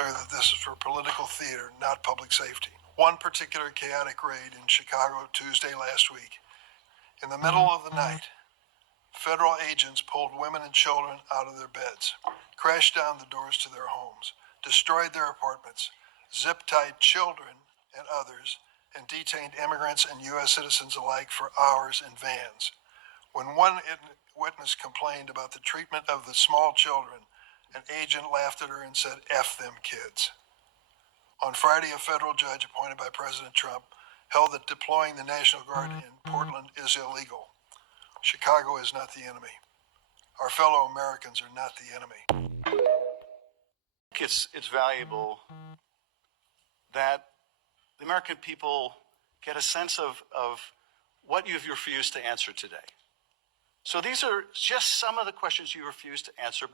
clear that this is for political theater, not public safety. One particular chaotic raid in Chicago Tuesday last week. In the middle of the night, federal agents pulled women and children out of their beds, crashed down the doors to their homes, destroyed their apartments, zip-tied children and others, and detained immigrants and U.S. citizens alike for hours in vans. When one witness complained about the treatment of the small children, an agent laughed at her and said, "F them kids." On Friday, a federal judge appointed by President Trump held that deploying the National Guard in Portland is illegal. Chicago is not the enemy. Our fellow Americans are not the enemy. It's valuable that the American people get a sense of what you've refused to answer today. So these are just some of the questions you refused to answer,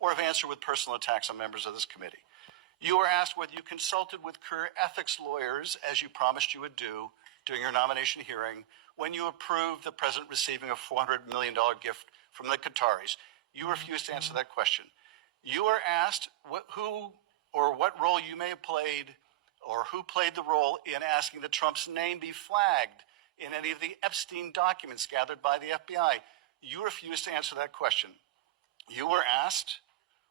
or have answered with personal attacks on members of this committee. You were asked whether you consulted with career ethics lawyers, as you promised you would do during your nomination hearing, when you approved the president receiving a $400 million gift from the Qataris. You refused to answer that question. You were asked who or what role you may have played, or who played the role in asking that Trump's name be flagged in any of the Epstein documents gathered by the FBI. You refused to answer that question. You were asked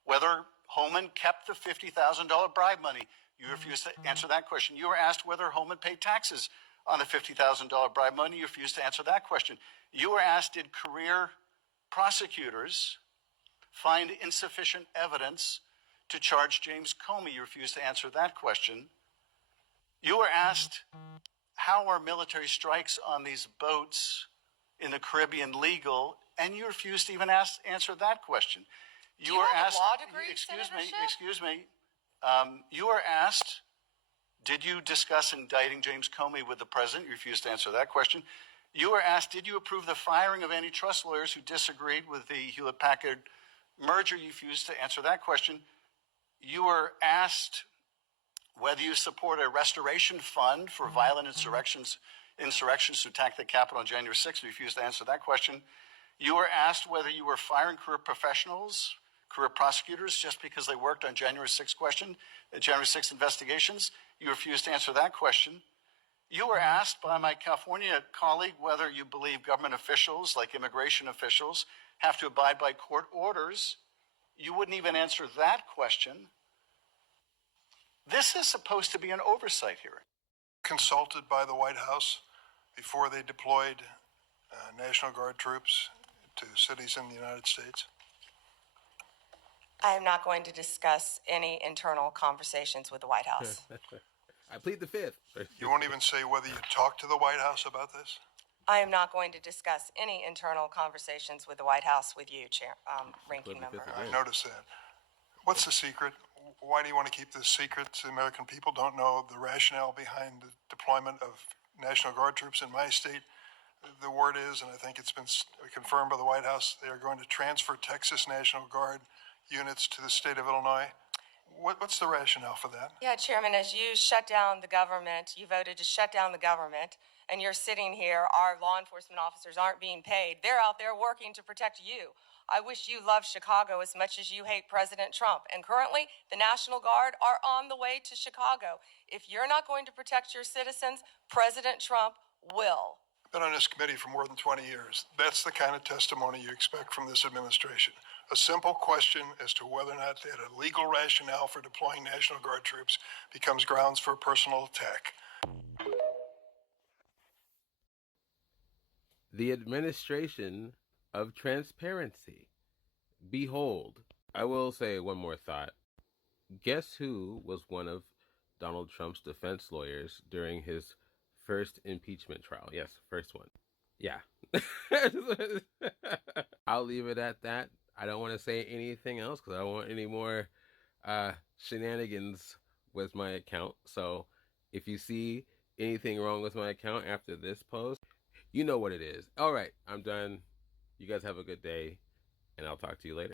whether Holman kept the $50,000 bribe money. You refused to answer that question. You were asked whether Holman paid taxes on the $50,000 bribe money. You refused to answer that question. You were asked, did career prosecutors find insufficient evidence to charge James Comey? You refused to answer that question. You were asked, how are military strikes on these boats in the Caribbean legal? And you refused to even answer that question. You were asked, law degree, excuse me. You were asked, did you discuss indicting James Comey with the president? You refused to answer that question. You were asked, did you approve the firing of antitrust lawyers who disagreed with the Hewlett-Packard merger? You refused to answer that question. You were asked whether you support a restoration fund for violent insurrections to attack the Capitol on January 6th. You refused to answer that question. You were asked whether you were firing career professionals, career prosecutors, just because they worked on January 6th investigations. You refused to answer that question. You were asked by my California colleague whether you believe government officials, like immigration officials, have to abide by court orders. You wouldn't even answer that question. This is supposed to be an oversight hearing. Consulted by the White House before they deployed National Guard troops to cities in the United States? I am not going to discuss any internal conversations with the White House. I plead the fifth. You won't even say whether you talked to the White House about this? I am not going to discuss any internal conversations with the White House with you, Ranking Member. I noticed that. What's the secret? Why do you want to keep this secret? The American people don't know the rationale behind the deployment of National Guard troops in my state. The word is, and I think it's been confirmed by the White House, they are going to transfer Texas National Guard units to the state of Illinois. What's the rationale for that? Yeah, Chairman, as you shut down the government, you voted to shut down the government, and you're sitting here, our law enforcement officers aren't being paid. They're out there working to protect you. I wish you loved Chicago as much as you hate President Trump. And currently, the National Guard are on the way to Chicago. If you're not going to protect your citizens, President Trump will. I've been on this committee for more than 20 years. That's the kind of testimony you expect from this administration. A simple question as to whether or not they had a legal rationale for deploying National Guard troops becomes grounds for a personal attack. The administration of transparency. Behold, I will say one more thought. Guess who was one of Donald Trump's defense lawyers during his first impeachment trial? Yes, first one. Yeah. I'll leave it at that. I don't want to say anything else because I don't want any more shenanigans with my account. So if you see anything wrong with my account after this post, you know what it is. All right, I'm done. You guys have a good day, and I'll talk to you later.